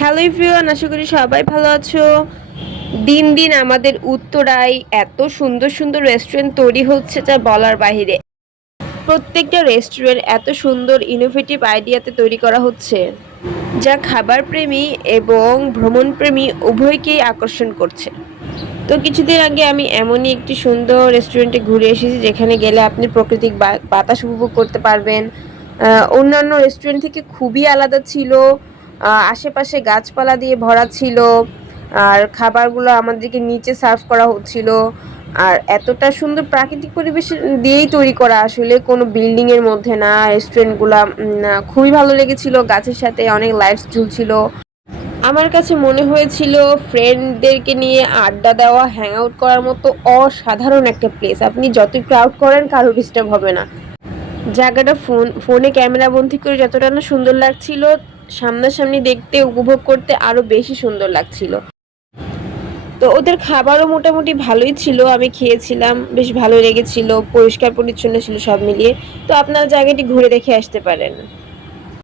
Hello everyone, আশা করি সবাই ভালো আছো। দিন দিন আমাদের উত্তরায় এত সুন্দর সুন্দর রেস্টুরেন্ট তৈরি হচ্ছে যা বলার বাহিরে। প্রত্যেকটা রেস্টুরেন্ট এত সুন্দর ইনোভেটিভ আইডিয়াতে তৈরি করা হচ্ছে, যা খাবার প্রেমী এবং ভ্রমণ প্রেমী উভয়কেই আকর্ষণ করছে। তো কিছুদিন আগে আমি এমনই একটি সুন্দর রেস্টুরেন্টে ঘুরে এসেছি, যেখানে গেলে আপনি প্রাকৃতিক বাতাস উপভোগ করতে পারবেন। অন্যান্য রেস্টুরেন্ট থেকে খুবই আলাদা ছিল। আশেপাশে গাছপালা দিয়ে ভরা ছিল, আর খাবারগুলো আমাদেরকে নিচে সার্ভ করা হচ্ছিল। আর এতটা সুন্দর প্রাকৃতিক পরিবেশ দিয়েই তৈরি করা, আসলে কোনো বিল্ডিংয়ের মধ্যে না রেস্টুরেন্টগুলা। খুবই ভালো লেগেছিল, গাছের সাথে অনেক লাইটস ঝুলছিল। আমার কাছে মনে হয়েছিল ফ্রেন্ডদেরকে নিয়ে আড্ডা দেওয়া, হ্যাং আউট করার মতো অসাধারণ একটা প্লেস। আপনি যতই ক্রাউড করেন কারো ডিস্টার্ব হবে না। জায়গাটা ফোনে ক্যামেরা বন্দি করে যতটা না সুন্দর লাগছিল, সামনাসামনি দেখতে উপভোগ করতে আরো বেশি সুন্দর লাগছিল। তো ওদের খাবারও মোটামুটি ভালোই ছিল, আমি খেয়েছিলাম, বেশ ভালো লেগেছিল, পরিষ্কার পরিচ্ছন্ন ছিল সব মিলিয়ে। তো আপনারা জায়গাটি ঘুরে দেখে আসতে পারেন।